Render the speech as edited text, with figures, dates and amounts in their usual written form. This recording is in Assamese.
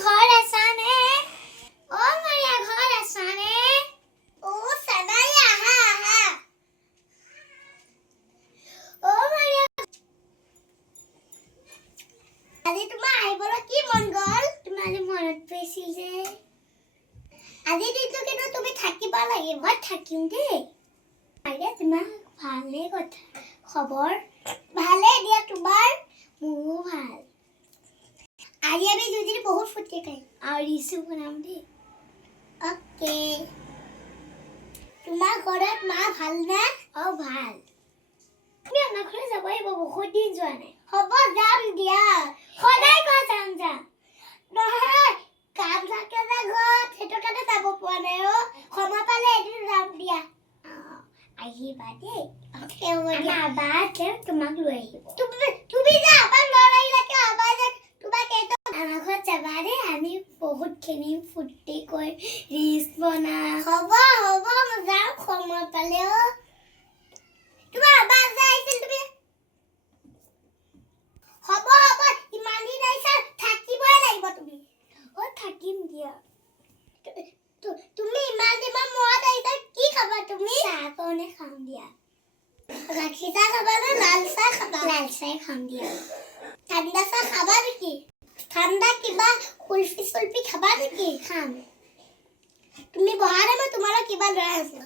ঘৰত আছানে? অ' মাৰিয়া ঘৰত আছানে? অ' চানাই আহা আহা। অ' মাৰিয়া আজি তোমাৰ আহিবলৈ কি মন গ'ল? তোমাৰ আজি মনত পৰিছিল যে। আজি দিনটো কিন্তু তুমি থাকিব লাগিব। মই থাকিম দেই। মাৰিয়া তোমাৰ ভালেই কথা। খবৰ ভালেই দিয়া তোমাৰ? মোৰো ভাল। আজি আমি দুজনী বহুত ফূৰ্তি কৰিম আৰু ৰিলচো বনাম দেই। অ'কে। তোমাৰ ঘৰত মা ভাল নে? অ' ভাল। তুমি আমাৰ ঘৰলৈ যাব আহিব, বহুত দিন যোৱা নাই। হ'ব যাম দিয়া। সদায় কোৱা যাম যাম। নহয় কাম থাকে যে ঘৰত, সেইটো কাৰণে যাব পৰা নাই অ'। সময় পালে এদিন যাম দিয়া। আহিবা দেই। অ'কে হ'ব দিয়া। আবা আছে তোমাক লৈ আহিব। তুমি যে আবাক লৈ আহিলাকে আবা যে তোমাক এইটো আমাৰ ঘৰত যাবা দেই। আমি বহুত খেলিম, ফূৰ্তি কৰিম, ৰিলচ বনাম। হ'ব হ'ব মই যাম সময় পালে অ'। তোমাৰ আবা যে আহিছিল তুমি হ'ব হ'ব ইমান দিন আহিছা থাকিবই লাগিব তুমি। অ' থাকিম দিয়া। তুমি ইমান দিনৰ মূৰত আহিছা কি খাবা তুমি? চাহ কণে খাম দিয়া। গাখীৰ চাহ খাবা নে লাল চাহ খাবা? লাল চাহ খাম দিয়া। ঠাণ্ডা চাহ খাবা নেকি? ঠাণ্ডা কিবা কুলফি চুলফি খাবা নেকি? খাম। তুমি বহা নে মই তোমালৈ কিবা লৈ আছো।